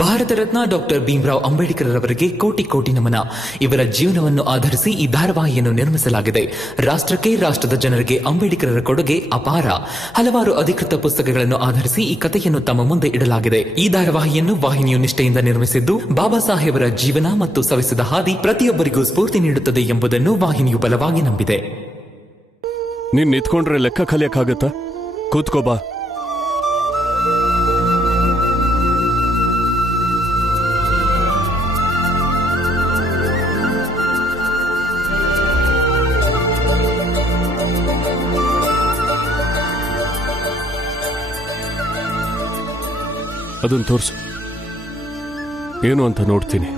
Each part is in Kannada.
ಭಾರತ ರತ್ನ ಡಾಕ್ಟರ್ ಭೀಮರಾವ್ ಅಂಬೇಡ್ಕರ್ ಅವರಿಗೆ ಕೋಟಿ ಕೋಟಿ ನಮನ. ಇವರ ಜೀವನವನ್ನು ಆಧರಿಸಿ ಈ ಧಾರಾವಾಹಿಯನ್ನು ನಿರ್ಮಿಸಲಾಗಿದೆ. ರಾಷ್ಟ್ರಕ್ಕೆ, ರಾಷ್ಟ್ರದ ಜನರಿಗೆ ಅಂಬೇಡ್ಕರರ ಕೊಡುಗೆ ಅಪಾರ. ಹಲವಾರು ಅಧಿಕೃತ ಪುಸ್ತಕಗಳನ್ನು ಆಧರಿಸಿ ಈ ಕಥೆಯನ್ನು ತಮ್ಮ ಮುಂದೆ ಇಡಲಾಗಿದೆ. ಈ ಧಾರಾವಾಹಿಯನ್ನು ವಾಹಿನಿಯು ನಿಷ್ಠೆಯಿಂದ ನಿರ್ಮಿಸಿದ್ದು, ಬಾಬಾ ಸಾಹೇಬರ ಜೀವನ ಮತ್ತು ಸವಿಸಿದ ಹಾದಿ ಪ್ರತಿಯೊಬ್ಬರಿಗೂ ಸ್ಫೂರ್ತಿ ನೀಡುತ್ತದೆ ಎಂಬುದನ್ನು ವಾಹಿನಿಯು ಬಲವಾಗಿ ನಂಬಿದೆ. ನೀನ್ ನಿಂತ್ಕೊಂಡ್ರೆ ಲೆಕ್ಕ ಕಲಿಯಕ್ಕಾಗತ್ತಾ? ಕೂತ್ಕೋಬಾ. ಅದನ್ನು ತೋರಿಸು. ಏನು ಅಂತ ನೋಡ್ತೀನಿ.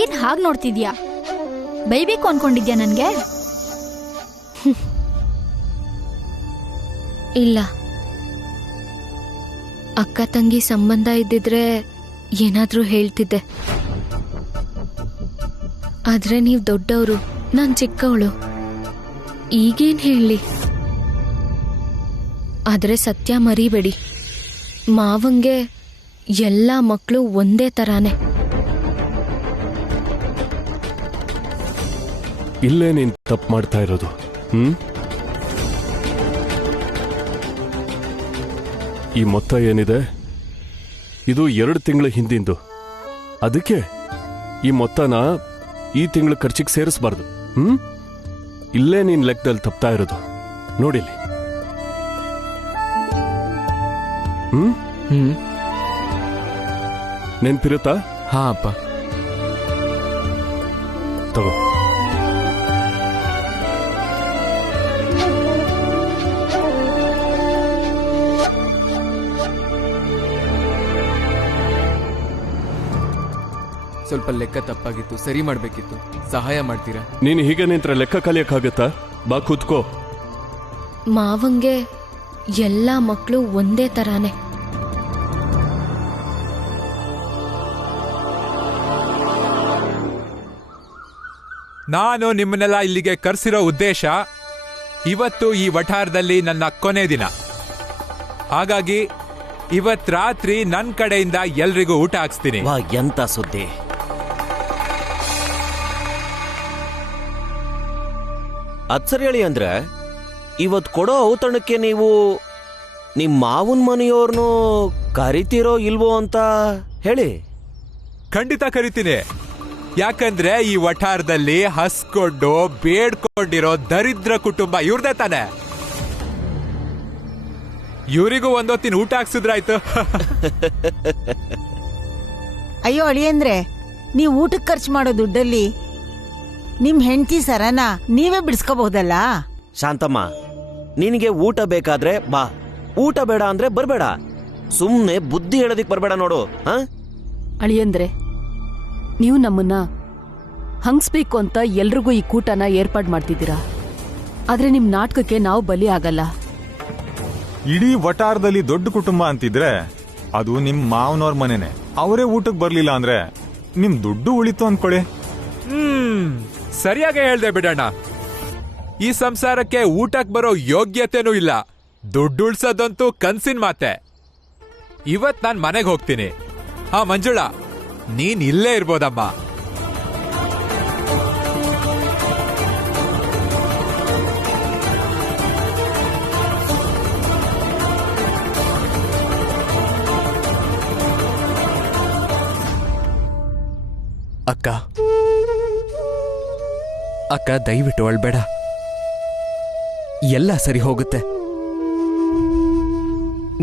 ಏನ್ ಹಾಗೆ ನೋಡ್ತಿದ್ಯಾ? ಬೈಬೇಕು ಅನ್ಕೊಂಡಿದ್ಯಾ ನನ್ಗೆ? ಇಲ್ಲ, ಅಕ್ಕ ತಂಗಿ ಸಂಬಂಧ ಇದ್ದಿದ್ರೆ ಏನಾದ್ರೂ ಹೇಳ್ತಿದ್ದೆ. ಆದ್ರೆ ನೀವ್ ದೊಡ್ಡವರು, ನಾನ್ ಚಿಕ್ಕವಳು, ಈಗೇನ್ ಹೇಳಿ? ಆದ್ರೆ ಸತ್ಯ ಮರಿಬೇಡಿ, ಮಾವಂಗೆ ಎಲ್ಲಾ ಮಕ್ಕಳು ಒಂದೇ ತರಾನೆ. ಇಲ್ಲೇ ನೀನ್ ತಪ್ಪು ಮಾಡ್ತಾ ಇರೋದು. ಈ ಮೊತ್ತ ಏನಿದೆ, ಇದು 2 ತಿಂಗಳ ಹಿಂದಿಂದು. ಅದಕ್ಕೆ ಈ ಮೊತ್ತನ ಈ ತಿಂಗಳ ಖರ್ಚಿಗೆ ಸೇರಿಸಬಾರ್ದು. ಇಲ್ಲೇ ನೀನ್ ಲೆಕ್ಕದಲ್ಲಿ ತಪ್ತಾ ಇರೋದು. ನೋಡಿಲಿ. ನೆನ್ಪಿರುತ್ತಾ? ಹಾ ಅಪ್ಪ. ತಗೋ. ಸ್ವಲ್ಪ ಲೆಕ್ಕ ತಪ್ಪಾಗಿತ್ತು, ಸರಿ ಮಾಡ್ಬೇಕಿತ್ತು. ಸಹಾಯ ಮಾಡ್ತೀರಾ? ನೀನು ಹೀಗೆ ನಿಂತ್ರೆ ಲೆಕ್ಕ ಕಲಿಯಕ್ಕಾಗತ್ತಾ? ಬಾ ಕೂತ್ಕೋ. ಮಾವಂಗೆ ಎಲ್ಲಾ ಮಕ್ಕಳು ಒಂದೇ ತರಾನೆ. ನಾನು ನಿಮ್ಮನ್ನೆಲ್ಲ ಇಲ್ಲಿಗೆ ಕರೆಸಿರೋ ಉದ್ದೇಶ, ಇವತ್ತು ಈ ವಠಾರದಲ್ಲಿ ನನ್ನ ಕೊನೆ ದಿನ. ಹಾಗಾಗಿ ಇವತ್ ರಾತ್ರಿ ನನ್ನ ಕಡೆಯಿಂದ ಎಲ್ರಿಗೂ ಊಟ ಹಾಕ್ಸ್ತೀನಿ. ಎಂತ ಸುದ್ದಿ! ಅದ್ಸರಿ ಹೇಳಿ. ಅಂದ್ರೆ ಇವತ್ ಕೊಡೋ ಔತಣಕ್ಕೆ ನೀವು ನಿಮ್ ಮಾವನ್ ಮನೆಯವ್ರನ್ನು ಕರಿತೀರೋ ಇಲ್ವೋ ಅಂತ ಹೇಳಿ. ಖಂಡಿತ ಕರಿತೀನಿ. ಯಾಕಂದ್ರೆ ಈ ವಠಾರದಲ್ಲಿ ಹಸ್ಕೊಂಡು ಬೇಡ್ಕೊಂಡಿರೋ ದರಿದ್ರ ಕುಟುಂಬ ಇವ್ರದೇ ತಾನೆ. ಇವರಿಗೂ ಒಂದೊತ್ತಿನ ಊಟ ಹಾಕ್ಸಿದ್ರಾಯ್ತು. ಅಯ್ಯೋ ಅಳಿಯಂದ್ರೆ, ನೀವು ಊಟಕ್ಕೆ ಖರ್ಚು ಮಾಡೋ ದುಡ್ಡಲ್ಲಿ ನಿಮ್ ಹೆಂಡತಿ ಸರನ ನೀವೇ ಬಿಡಿಸ್ಕೋಬಹುದಲ್ಲ. ಶಾಂತಮ್ಮ, ನಿನಗೆ ಊಟ ಬೇಕಾದ್ರೆ ಬಾ, ಊಟ ಬೇಡ ಅಂದ್ರೆ ಬರ್ಬೇಡ. ಸುಮ್ನೆ ಬುದ್ಧಿ ಹೇಳೋದಿಕ್ ಬರ್ಬೇಡ ನೋಡು. ಅಳಿಯಂದ್ರೆ, ನೀವು ನಮ್ಮನ್ನ ಹಂಗ್ಸ್ಬೇಕು ಅಂತ ಎಲ್ರಿಗೂ ಈ ಕೂಟನ ಏರ್ಪಾಡು ಮಾಡ್ತಿದ್ದೀರಾ. ಆದ್ರೆ ನಿಮ್ ನಾಟಕಕ್ಕೆ ನಾವು ಬಲಿ ಆಗಲ್ಲ. ಇಡೀ ವಟಾರದಲ್ಲಿ ದೊಡ್ಡ ಕುಟುಂಬ ಅಂತಿದ್ರೆ ಅದು ನಿಮ್ ಮಾವನವ್ರ ಮನೆನೆ. ಅವರೇ ಊಟಕ್ಕೆ ಬರ್ಲಿಲ್ಲ ಅಂದ್ರೆ ನಿಮ್ ದುಡ್ಡು ಉಳಿತು ಅನ್ಕೊಳ್ಳಿ. ಸರಿಯಾಗಿ ಹೇಳ್ದೆ ಬಿಡಣ್ಣ. ಈ ಸಂಸಾರಕ್ಕೆ ಊಟಕ್ಕೆ ಬರೋ ಯೋಗ್ಯತೆನೂ ಇಲ್ಲ. ದುಡ್ಡು ಉಳ್ಸೋದಂತೂ ಕನ್ಸಿನ ಮಾತೆ. ಇವತ್ ನಾನ್ ಮನೆಗೆ ಹೋಗ್ತೀನಿ. ಹಾ ಮಂಜುಳಾ, ನೀನ್ ಇಲ್ಲೇ ಇರ್ಬೋದಮ್ಮ. ಅಕ್ಕ ಅಕ್ಕ, ದಯವಿಟ್ಟು ಅಳ್ಬೇಡ. ಎಲ್ಲ ಸರಿ ಹೋಗುತ್ತೆ.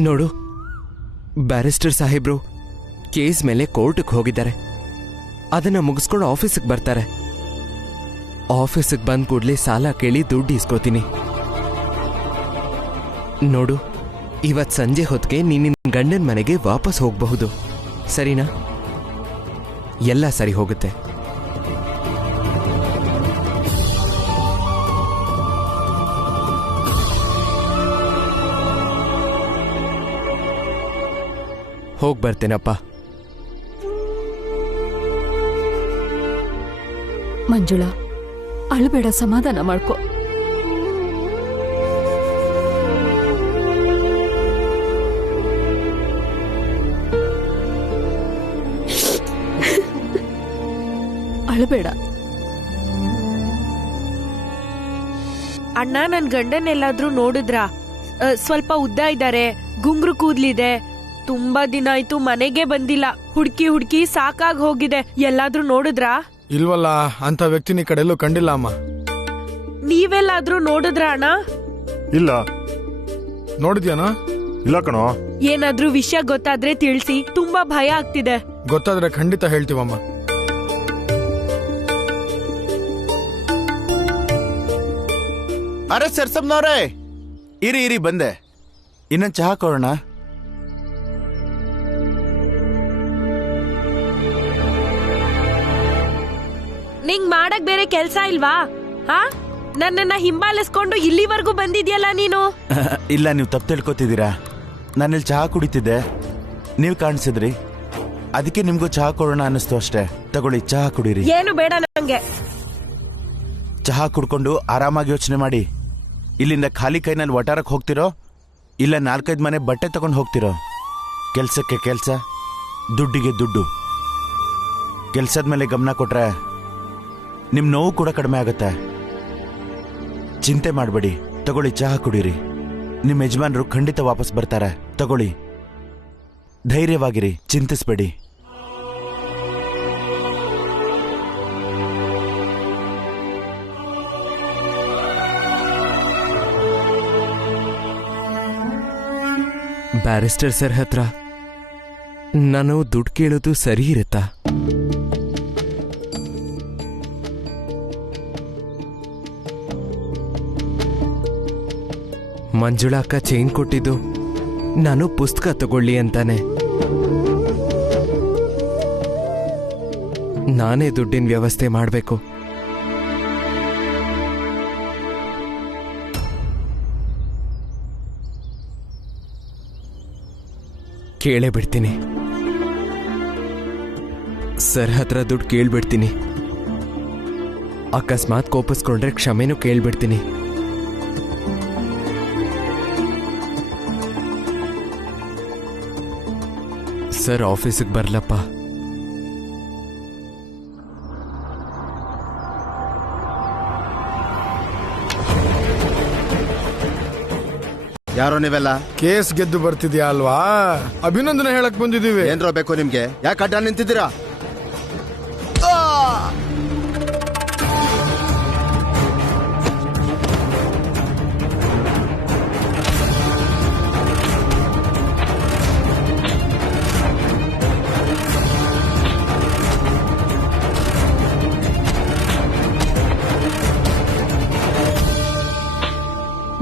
ನೋಡು, ಬ್ಯಾರಿಸ್ಟರ್ ಸಾಹೇಬ್ರು ಕೇಸ್ ಮೇಲೆ ಕೋರ್ಟ್ಗೆ ಹೋಗಿದ್ದಾರೆ. ಅದನ್ನ ಮುಗಿಸ್ಕೊಂಡು ಆಫೀಸಿಗೆ ಬರ್ತಾರೆ. ಆಫೀಸಿಗೆ ಬಂದ್ ಕೂಡ್ಲೆ ಸಾಲ ಕೇಳಿ ದುಡ್ಡು ಇಸ್ಕೋತೀನಿ. ನೋಡು, ಇವತ್ ಸಂಜೆ ಹೊತ್ತಿಗೆ ನೀನ್ ಗಂಡನ ಮನೆಗೆ ವಾಪಸ್ ಹೋಗಬಹುದು. ಸರಿನಾ? ಎಲ್ಲ ಸರಿ ಹೋಗುತ್ತೆ. ಹೋಗಿ ಬರ್ತೇನಪ್ಪ. ಮಂಜುಳಾ, ಅಳಬೇಡ, ಸಮಾಧಾನ ಮಾಡ್ಕೊ. ಅಳಬೇಡ. ಅಣ್ಣ, ನನ್ ಗಂಡನ್ ಎಲ್ಲಾದ್ರೂ ನೋಡಿದ್ರಾ? ಸ್ವಲ್ಪ ಉದ್ದ ಇದ್ದಾರೆ, ಗುಂಗ್ರು ಕೂದ್ಲಿದೆ, ತುಂಬಾ ದಿನ ಆಯ್ತು ಮನೆಗೆ ಬಂದಿಲ್ಲ. ಹುಡ್ಕಿ ಸಾಕಾಗ್ ಹೋಗಿದೆ. ಎಲ್ಲಾದ್ರೂ ನೋಡಿದ್ರಾ? ಇಲ್ವಲ್ಲ, ಅಂತ ವ್ಯಕ್ತಿನ ಈ ಕಡೆ ಎಲ್ಲೂ ಕಂಡಿಲ್ಲ ಅಮ್ಮ. ನೀವೆಲ್ಲಾದ್ರೂ ನೋಡಿದ್ರಾ ಅಣ್ಣ? ಇಲ್ಲ. ನೋಡಿದ್ಯಾನೋ? ಇಲ್ಲ ಕಣೋ. ಏನಾದ್ರೂ ವಿಷಯ ಗೊತ್ತಾದ್ರೆ ತಿಳಿಸಿ, ತುಂಬಾ ಭಯ ಆಗ್ತಿದೆ. ಗೊತ್ತಾದ್ರೆ ಖಂಡಿತ ಹೇಳ್ತೀವಮ್ಮ. ಅರೆ ಸರ್ಸಮ್ನವ್ರೆ, ಇರಿ ಬಂದೆ. ಇನ್ನೊಂದು ಚಹಾ ಕೊಡೋಣ? ನಿಂಗ್ ಮಾಡಕ್ ಬೇರೆ ಕೆಲ್ಸ ಇಲ್ವಾ? ಹಾ, ನನ್ನನ್ನ ಹಿಂಬಾಲಿಸ್ಕೊಂಡು ಇಲ್ಲಿವರೆಗೂ ಬಂದಿದ್ಯಲ್ಲ ನೀನು. ಇಲ್ಲ, ನೀವು ತಪ್ಪು ತಿಳ್ಕೊತಿದ್ದೀರಾ. ನಾನಿಲ್ಲಿ ಚಹಾ ಕುಡಿತಿದ್ದೆ, ನೀವು ಕಾಣಿಸಿದ್ರಿ, ಅದಕ್ಕೆ ನಿಮ್ಗೂ ಚಹಾ ಕೊಡೋಣ ಅನ್ನಿಸ್ತು ಅಷ್ಟೇ. ತಗೊಳ್ಳಿ, ಚಹಾ ಕುಡೀರಿ. ಏನು ಬೇಡ ನಂಗೆ. ಚಹಾ ಕುಡ್ಕೊಂಡು ಆರಾಮಾಗಿ ಯೋಚನೆ ಮಾಡಿ. ಇಲ್ಲಿಂದ ಖಾಲಿ ಕೈನಲ್ಲಿ ವಟಾರಕ್ಕೆ ಹೋಗ್ತಿರೋ, ಇಲ್ಲ 4-5 ಮನೆ ಬಟ್ಟೆ ತಗೊಂಡು ಹೋಗ್ತಿರೋ? ಕೆಲ್ಸಕ್ಕೆ ಕೆಲಸ, ದುಡ್ಡಿಗೆ ದುಡ್ಡು. ಕೆಲ್ಸದ ಮೇಲೆ ಗಮನ ಕೊಟ್ರೆ ನಿಮ್ ನೋವು ಕೂಡ ಕಡಿಮೆ ಆಗುತ್ತೆ. ಚಿಂತೆ ಮಾಡಬೇಡಿ, ತಗೊಳ್ಳಿ, ಚಹಾ ಕುಡೀರಿ. ನಿಮ್ಮ ಯಜಮಾನರು ಖಂಡಿತ ವಾಪಸ್ ಬರ್ತಾರೆ. ತಗೊಳ್ಳಿ, ಧೈರ್ಯವಾಗಿರಿ, ಚಿಂತಿಸ್ಬೇಡಿ. ಬ್ಯಾರಿಸ್ಟರ್ ಸರ್ ಹತ್ರ ನಾನು ದುಡ್ಡು ಕೇಳೋದು ಸರಿ ಇರುತ್ತಾ? ಮಂಜುಳಾ ಅಕ್ಕ ಚೈನ್ ಕೊಟ್ಟಿದ್ದು ನಾನು ಪುಸ್ತಕ ತಗೊಳ್ಳಿ ಅಂತಾನೆ. ನಾನೇ ದುಡ್ಡಿನ ವ್ಯವಸ್ಥೆ ಮಾಡಬೇಕು. ಕೇಳೇ ಬಿಡ್ತೀನಿ, ಸರ್ ಹತ್ರ ದುಡ್ಡು ಕೇಳ್ಬಿಡ್ತೀನಿ. ಅಕಸ್ಮಾತ್ ಕೋಪಿಸ್ಕೊಂಡ್ರೆ ಕ್ಷಮೆನೂ ಕೇಳ್ಬಿಡ್ತೀನಿ. ಸರ್ ಆಫೀಸಿಗೆ ಬರ್ಲಪ್ಪ. ಯಾರೋ ನೀವೆಲ್ಲ? ಕೇಸ್ ಗೆದ್ದು ಬರ್ತಿದ್ಯಾ ಅಲ್ವಾ? ಅಭಿನಂದನೆ ಹೇಳಕ್ ಬಂದಿದೀವಿ. ಏನ್ರೋ ಬೇಕು ನಿಮ್ಗೆ? ಯಾಕೆ ಅಡ್ಡ ನಿಂತಿದ್ದೀರಾ?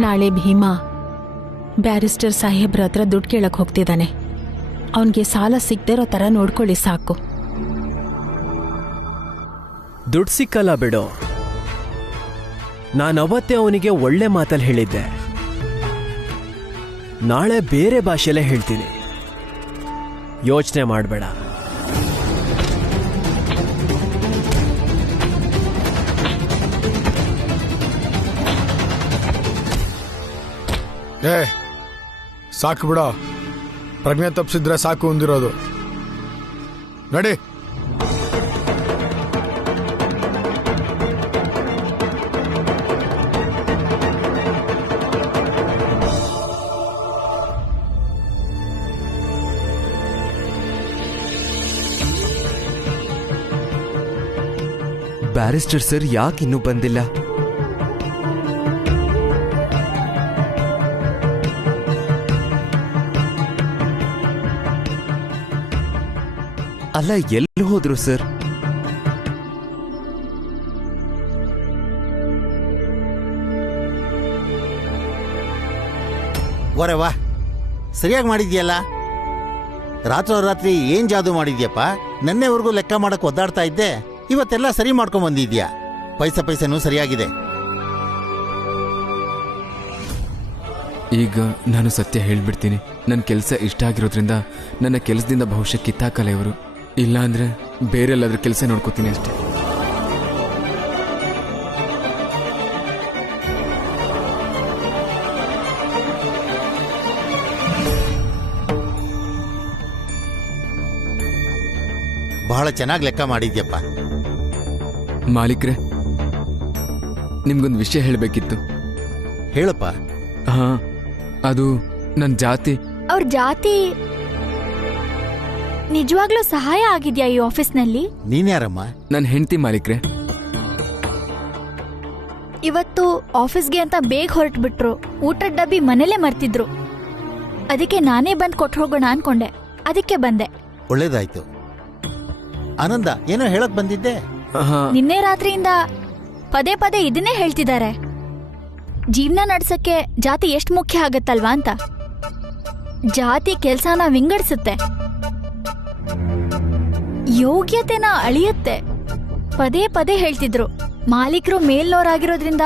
ನಾಳೆ ಭೀಮಾ ಬ್ಯಾರಿಸ್ಟರ್ ಸಾಹೇಬ್ರ ಹತ್ರ ದುಡ್ಡು ಕೇಳಕ್ ಹೋಗ್ತಿದ್ದಾನೆ. ಅವನಿಗೆ ಸಾಲ ಸಿಗದಿರೋ ತರ ನೋಡ್ಕೊಳ್ಳಿ ಸಾಕು. ದುಡ್ಡು ಸಿಕ್ಕಲ್ಲ ಬಿಡು. ನಾನವತ್ತೇ ಅವನಿಗೆ ಒಳ್ಳೆ ಮಾತಲ್ಲಿ ಹೇಳಿದ್ದೆ. ನಾಳೆ ಬೇರೆ ಭಾಷೆಯಲ್ಲೇ ಹೇಳ್ತೀನಿ, ಯೋಚನೆ ಮಾಡಬೇಡ. ಸಾಕು ಬಿಡೋ, ಪ್ರಜ್ಞೆ ತಪ್ಪಿಸಿದ್ರೆ ಸಾಕು ಅಂದಿರೋದು. ನಡಿ. ಬ್ಯಾರಿಸ್ಟರ್ ಸರ್ ಯಾಕೆ ಇನ್ನೂ ಬಂದಿಲ್ಲ? ಅಲ್ಲ, ಎಲ್ಲಿ ಹೋದ್ರು ಸರ್? ವರೆ ವಾ, ಸರಿಯಾಗಿ ಮಾಡಿದ್ಯಲ್ಲ. ರಾತ್ರೋರಾತ್ರಿ ಏನ್ ಜಾದು ಮಾಡಿದ್ಯಪ್ಪ? ನೆನ್ನೆವರೆಗೂ ಲೆಕ್ಕ ಮಾಡಕ್ ಒದ್ದಾಡ್ತಾ ಇದ್ದೆ, ಇವತ್ತೆಲ್ಲ ಸರಿ ಮಾಡ್ಕೊಂಡ್ ಬಂದಿದ್ಯಾ. ಪೈಸೆನೂ ಸರಿಯಾಗಿದೆ. ಈಗ ನಾನು ಸತ್ಯ ಹೇಳ್ಬಿಡ್ತೀನಿ. ನನ್ನ ಕೆಲಸ ಇಷ್ಟ ಆಗಿರೋದ್ರಿಂದ ನನ್ನ ಕೆಲಸದಿಂದ ಬಹುಶಃ ಕಿತ್ತಾಕಲ್ಲ ಇವರು. ಇಲ್ಲ ಅಂದ್ರೆ ಬೇರೆಲ್ಲಾದ್ರೂ ಕೆಲಸ ನೋಡ್ಕೋತೀನಿ ಅಷ್ಟೇ. ಬಹಳ ಚೆನ್ನಾಗಿ ಲೆಕ್ಕ ಮಾಡಿದ್ಯಪ್ಪ. ಮಾಲೀಕ್ರೆ, ನಿಮ್ಗೊಂದು ವಿಷಯ ಹೇಳಬೇಕಿತ್ತು. ಹೇಳಪ್ಪ. ಹಾ, ಅದು ನನ್ನ ಜಾತಿ. ಅವ್ರ ಜಾತಿ ನಿಜವಾಗ್ಲೂ ಸಹಾಯ ಆಗಿದ್ಯಾ ಈ ಆಫೀಸ್ನಲ್ಲಿ? ನೀನ್ಯಾರಮ್ಮ? ನನ್ನ ಹೆಂಡತಿ ಮಾಲೀಕ್ರೆ. ಇವತ್ತು ಆಫೀಸ್ಗೆ ಅಂತ ಬೇಗ ಹೊರಟ್ಬಿಟ್ರು. ಊಟದ ಡಬ್ಬಿ ಮನೇಲೆ ಮರ್ತಿದ್ರು. ಅದಕ್ಕೆ ನಾನೇ ಬಂದ್ ಕೊಟ್ಟು ಹೋಗೋಣ ಅನ್ಕೊಂಡೆ. ಅದಕ್ಕೆ ಬಂದೆ. ಒಳ್ಳೇದಾಯ್ತು. ಆನಂದ, ಏನೋ ಹೇಳಕ್ ಬಂದಿದ್ದೆ? ನಿನ್ನೆ ರಾತ್ರಿಯಿಂದ ಪದೇ ಪದೇ ಇದನ್ನೇ ಹೇಳ್ತಿದ್ದಾರೆ. ಜೀವನ ನಡ್ಸಕ್ಕೆ ಜಾತಿ ಎಷ್ಟು ಮುಖ್ಯ ಆಗತ್ತಲ್ವಾ ಅಂತ. ಜಾತಿ ಕೆಲ್ಸನ ವಿಂಗಡಿಸುತ್ತೆ, ಯೋಗ್ಯತೆನ ಅಳಿಯುತ್ತೆ. ಪದೇ ಪದೇ ಹೇಳ್ತಿದ್ರು. ಮಾಲೀಕರು ಮೇಲ್ನೋರಾಗಿರೋದ್ರಿಂದ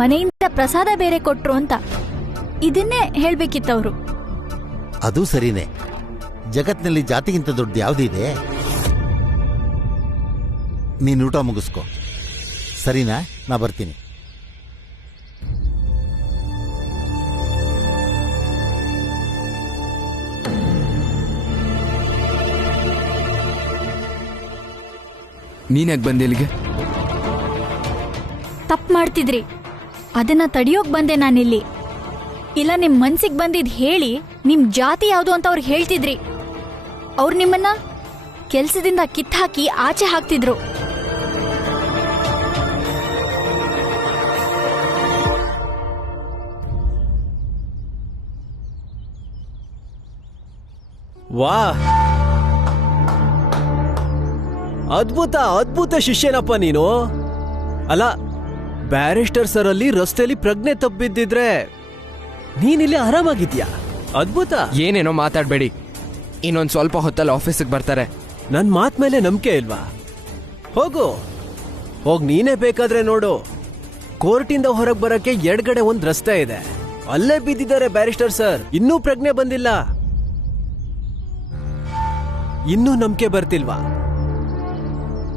ಮನೆಯಿಂದ ಪ್ರಸಾದ ಬೇರೆ ಕೊಟ್ರು ಅಂತ. ಇದನ್ನೇ ಹೇಳ್ಬೇಕಿತ್ತವ್ರು. ಅದು ಸರಿನೇ. ಜಗತ್ನಲ್ಲಿ ಜಾತಿಗಿಂತ ದೊಡ್ಡ ಯಾವುದಿದೆ? ನೀನು ಊಟ ಮುಗಿಸ್ಕೊ, ಸರಿನಾ? ನಾ ಬರ್ತೀನಿ. ನೀನ್ಯಾಕೆ ಬಂದೆ ಇಲ್ಲಿಗೆ? ತಪ್ಪು ಮಾಡ್ತಿದ್ರಿ, ಅದನ್ನ ತಡಿಯೋಕ್ ಬಂದೆ ನಾನಿಲ್ಲಿ. ಇಲ್ಲ ನಿಮ್ ಮನ್ಸಿಗೆ ಬಂದಿದ್ ಹೇಳಿ ನಿಮ್ ಜಾತಿ ಯಾವುದು ಅಂತ ಅವ್ರಿಗೆ ಹೇಳ್ತಿದ್ರಿ. ಅವ್ರು ನಿಮ್ಮನ್ನ ಕೆಲ್ಸದಿಂದ ಕಿತ್ತಾಕಿ ಆಚೆ ಹಾಕ್ತಿದ್ರು. ವಾ, ಅದ್ಭುತ ಅದ್ಭುತ ಶಿಷ್ಯನಪ್ಪ ನೀನು. ಅಲ್ಲ, ಬ್ಯಾರಿಸ್ಟರ್ ಸರ್ ಅಲ್ಲಿ ರಸ್ತೆಯಲ್ಲಿ ಪ್ರಜ್ಞೆ ತಪ್ಪಿದ್ದಿದ್ರೆ ನೀನಿಲ್ಲಿ ಆರಾಮಾಗಿದ್ಯಾ? ಅದ್ಭುತ. ಏನೇನೋ ಮಾತಾಡ್ಬೇಡಿ. ಇನ್ನೊಂದ್ ಸ್ವಲ್ಪ ಹೊತ್ತಲ್ಲಿ ಆಫೀಸಿಗೆ ಬರ್ತಾರೆ. ನನ್ ಮಾತ್ ಮೇಲೆ ನಂಬಿಕೆ ಇಲ್ವಾ? ಹೋಗು, ಹೋಗ್ ನೀನೇ ಬೇಕಾದ್ರೆ ನೋಡು. ಕೋರ್ಟಿಂದ ಹೊರಗೆ ಬರಕ್ಕೆ ಎಡಗಡೆ ಒಂದ್ ರಸ್ತೆ ಇದೆ, ಅಲ್ಲೇ ಬಿದ್ದಿದ್ದಾರೆ ಬ್ಯಾರಿಸ್ಟರ್ ಸರ್. ಇನ್ನೂ ಪ್ರಜ್ಞೆ ಬಂದಿಲ್ಲ. ಇನ್ನೂ ನಂಬಿಕೆ ಬರ್ತಿಲ್ವಾ?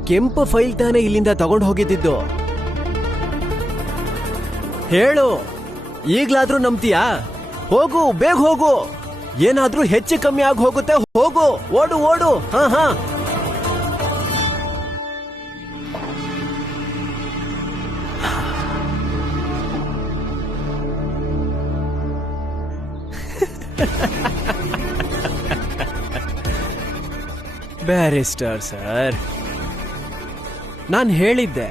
ಕೆಂಪು ಫೈಲ್ ತಾನೇ ಇಲ್ಲಿಂದ ತಗೊಂಡು ಹೋಗಿದ್ದು. ಹೇಳು, ಈಗ್ಲಾದ್ರೂ ನಂಬ್ತೀಯಾ? ಹೋಗು, ಬೇಗ ಹೋಗು. ಏನಾದ್ರೂ ಹೆಚ್ಚು ಕಮ್ಮಿ ಆಗಿ ಹೋಗುತ್ತೆ. ಹೋಗು, ಓಡು ಓಡು. ಹಾ ಹಾ. ಬ್ಯಾರಿಸ್ಟರ್ ಸರ್, ನಾನ್ ಹೇಳಿದ್ದೆ,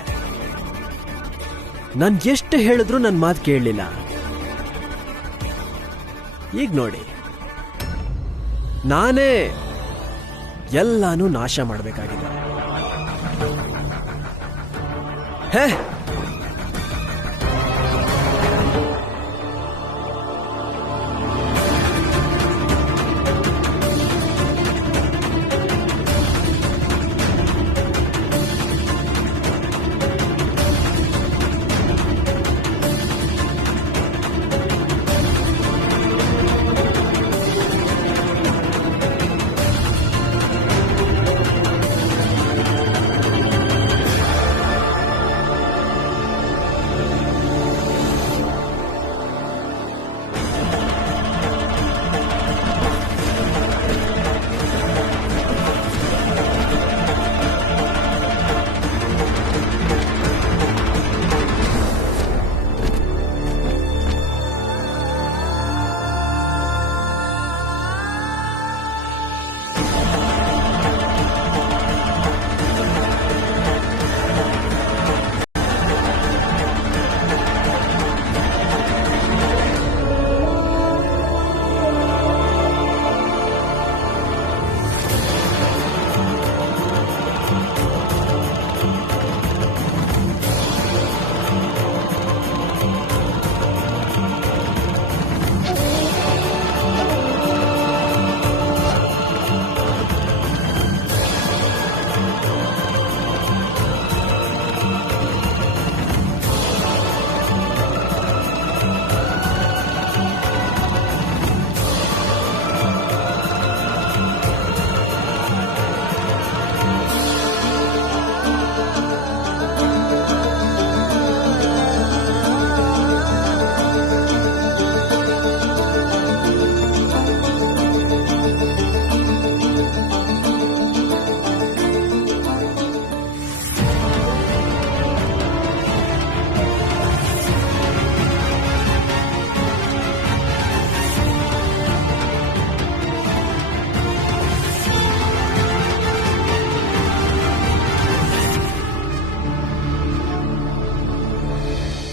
ನಾನ್ ಎಷ್ಟು ಹೇಳಿದ್ರು ನನ್ನ ಮಾತು ಕೇಳಲಿಲ್ಲ. ಈಗ ನೋಡಿ, ನಾನೇ ಎಲ್ಲಾನು ನಾಶ ಮಾಡಬೇಕಾಗಿದೆ. ಹೇ,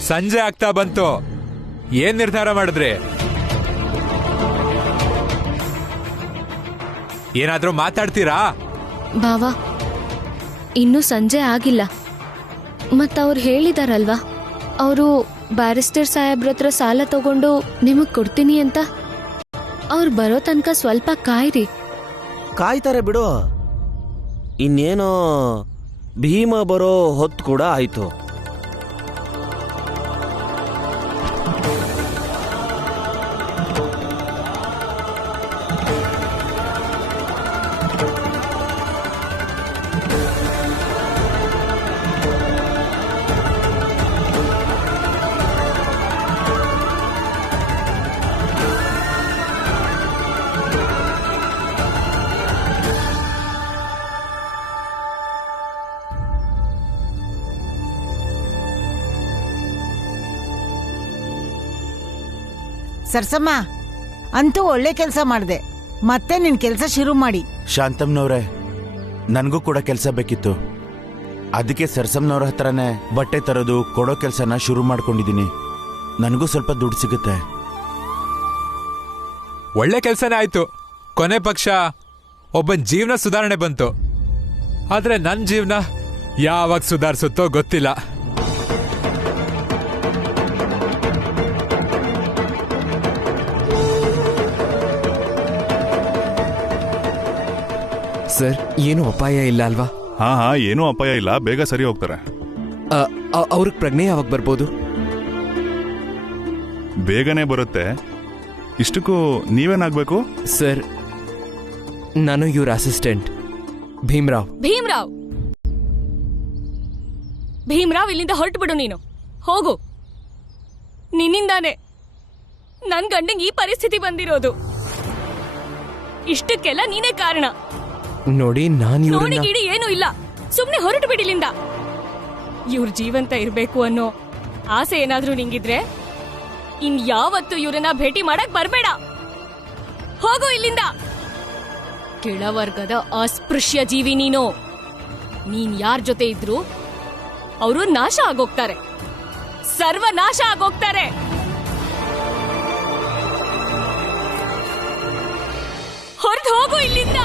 ಸಂಜೆ ಆಗ್ತಾ ಬಂತು, ಏನ್ ನಿರ್ಧಾರ ಮಾಡಿದ್ರಿ? ಏನಾದ್ರೂ ಮಾತಾಡ್ತೀರಾ? ಬಾವಾ, ಇನ್ನೂ ಸಂಜೆ ಆಗಿಲ್ಲ. ಮತ್ತವ್ರು ಹೇಳಿದಾರಲ್ವಾ, ಅವರು ಬ್ಯಾರಿಸ್ಟರ್ ಸಾಹೇಬ್ರ ಹತ್ರ ಸಾಲ ತಗೊಂಡು ನಿಮಗ್ ಕೊಡ್ತೀನಿ ಅಂತ. ಅವ್ರು ಬರೋ ತನಕ ಸ್ವಲ್ಪ ಕಾಯ್ರಿ. ಕಾಯ್ತಾರೆ ಬಿಡು. ಇನ್ನೇನೋ ಭೀಮ ಬರೋ ಹೊತ್ತು ಕೂಡ ಆಯ್ತು. ಸರ್ಸಮ್ಮ, ಅಂತೂ ಒಳ್ಳೆ ಕೆಲಸ ಮಾಡಿದೆ. ಮತ್ತೆ ನಿನ್ ಕೆಲಸ ಶುರು ಮಾಡಿ. ಶಾಂತಮ್ನವ್ರೆ, ನನಗೂ ಕೂಡ ಕೆಲಸ ಬೇಕಿತ್ತು. ಅದಕ್ಕೆ ಸರ್ಸಮ್ನವ್ರ ಹತ್ರನೇ ಬಟ್ಟೆ ತರೋದು ಕೊಡೋ ಕೆಲಸನ ಶುರು ಮಾಡ್ಕೊಂಡಿದ್ದೀನಿ. ನನಗೂ ಸ್ವಲ್ಪ ದುಡ್ಡು ಸಿಗುತ್ತೆ. ಒಳ್ಳೆ ಕೆಲಸನೇ ಆಯ್ತು. ಕೊನೆ ಪಕ್ಷ ಒಬ್ಬನ ಜೀವನ ಸುಧಾರಣೆ ಬಂತು. ಆದ್ರೆ ನನ್ನ ಜೀವನ ಯಾವಾಗ ಸುಧಾರಿಸುತ್ತೋ ಗೊತ್ತಿಲ್ಲ. ಸರ್, ಏನು ಅಪಾಯ ಇಲ್ಲ ಅಲ್ವಾ? ಹಾ ಏನೂ ಅಪಾಯ ಇಲ್ಲ, ಬೇಗ ಸರಿ ಹೋಗ್ತಾರೆ. ಅವ್ರಿಗೆ ಪ್ರಜ್ಞೆ ಯಾವಾಗ ಬರ್ಬೋದು? ಬೇಗನೆ ಬರುತ್ತೆ. ಇಷ್ಟಕ್ಕೂ ನೀವೇನಾಗಬೇಕು? ಸರ್, ನಾನು ಇವ್ರ ಅಸಿಸ್ಟೆಂಟ್ ಭೀಮ್ರಾವ್. ಭೀಮ್ರಾವ್, ಇಲ್ಲಿಂದ ಹೊರಟು ಬಿಡು. ನೀನು ಹೋಗು. ನಿನ್ನಿಂದಾನೆ ನನ್ ಗಂಡಂಗೆ ಈ ಪರಿಸ್ಥಿತಿ ಬಂದಿರೋದು. ಇಷ್ಟಕ್ಕೆಲ್ಲ ನೀನೇ ಕಾರಣ. ನೋಡಿ, ನೋಡಿ ಗಿಡಿ ಏನೂ ಇಲ್ಲ. ಸುಮ್ನೆ ಹೊರಟು ಬಿಡಿಲಿಂದ. ಇವ್ರ ಜೀವಂತ ಇರ್ಬೇಕು ಅನ್ನೋ ಆಸೆ ಏನಾದ್ರೂ ನಿಂಗಿದ್ರೆ ಇನ್ಯಾವತ್ತು ಇವ್ರನ್ನ ಭೇಟಿ ಮಾಡಕ್ ಬರ್ಬೇಡ. ಹೋಗು ಇಲ್ಲಿಂದ. ಕೆಳವರ್ಗದ ಅಸ್ಪೃಶ್ಯ ಜೀವಿ ನೀನು. ನೀನ್ ಯಾರ ಜೊತೆ ಇದ್ರು ಅವರು ನಾಶ ಆಗೋಗ್ತಾರೆ, ಸರ್ವನಾಶ ಆಗೋಗ್ತಾರೆ. ಹೊರಟು ಹೋಗು ಇಲ್ಲಿಂದ.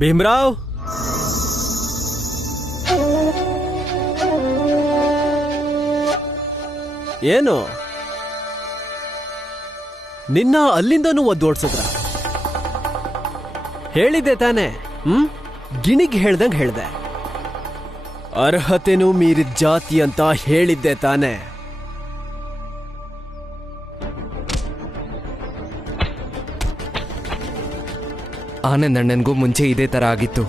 ಭೀಮ್ರಾವ್, ಏನು ನಿನ್ನ ಅಲ್ಲಿಂದನೂ ಒದ್ದೋಡ್ಸದ್ರ? ಹೇಳಿದ್ದೆ ತಾನೆ? ಗಿಣಿಗ್ ಹೇಳ್ದಂಗ್ ಹೇಳ್ದೆ. ಅರ್ಹತೆನೂ ಮೀರಿದ ಜಾತಿ ಅಂತ ಹೇಳಿದ್ದೆ ತಾನೆ? ಆನಂದ್ ಅಣ್ಣನ್ಗೂ ಮುಂಚೆ ಇದೇ ತರ ಆಗಿತ್ತು.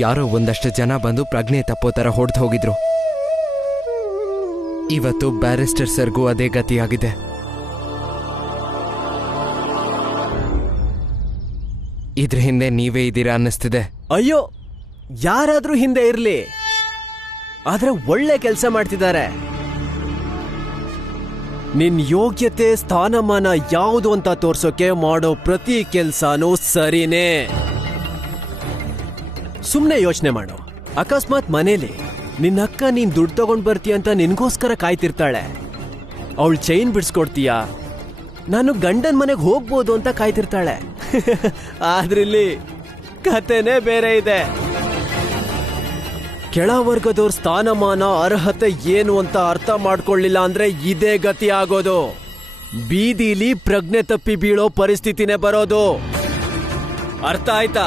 ಯಾರೋ ಒಂದಷ್ಟು ಜನ ಬಂದು ಪ್ರಜ್ಞೆ ತಪ್ಪೋ ತರ ಹೊಡೆದು ಹೋಗಿದ್ರು. ಇವತ್ತು ಬ್ಯಾರಿಸ್ಟರ್ ಸರ್ಗೂ ಅದೇ ಗತಿಯಾಗಿದೆ. ಇದ್ರ ಹಿಂದೆ ನೀವೇ ಇದ್ದೀರಾ ಅನ್ನಿಸ್ತಿದೆ. ಅಯ್ಯೋ, ಯಾರಾದ್ರೂ ಹಿಂದೆ ಇರ್ಲಿ, ಆದ್ರೆ ಒಳ್ಳೆ ಕೆಲಸ ಮಾಡ್ತಿದ್ದಾರೆ. ನಿನ್ ಯೋಗ್ಯತೆ ಸ್ಥಾನಮಾನ ಯಾವುದು ಅಂತ ತೋರ್ಸೋಕೆ ಮಾಡೋ ಪ್ರತಿ ಕೆಲ್ಸಾನೂ ಸರಿನೇ. ಸುಮ್ನೆ ಯೋಚನೆ ಮಾಡು. ಅಕಸ್ಮಾತ್ ಮನೇಲಿ ನಿನ್ನಕ್ಕ ನೀನ್ ದುಡ್ಡು ತಗೊಂಡ್ ಬರ್ತೀಯ ಅಂತ ನಿನ್ಗೋಸ್ಕರ ಕಾಯ್ತಿರ್ತಾಳೆ. ಅವಳು ಚೈನ್ ಬಿಡಿಸ್ಕೊಡ್ತೀಯ, ನಾನು ಗಂಡನ್ ಮನೆಗೆ ಹೋಗ್ಬೋದು ಅಂತ ಕಾಯ್ತಿರ್ತಾಳೆ. ಆದ್ರಿಲ್ಲಿ ಕತೆನೇ ಬೇರೆ ಇದೆ. ಕೆಳವರ್ಗದವ್ರ ಸ್ಥಾನಮಾನ ಅರ್ಹತೆ ಏನು ಅಂತ ಅರ್ಥ ಮಾಡ್ಕೊಳ್ಳಿಲ್ಲ ಅಂದ್ರೆ ಇದೇ ಗತಿ ಆಗೋದು. ಬೀದಿಲಿ ಪ್ರಜ್ಞೆ ತಪ್ಪಿ ಬೀಳೋ ಪರಿಸ್ಥಿತಿನೇ ಬರೋದು. ಅರ್ಥ ಆಯ್ತಾ?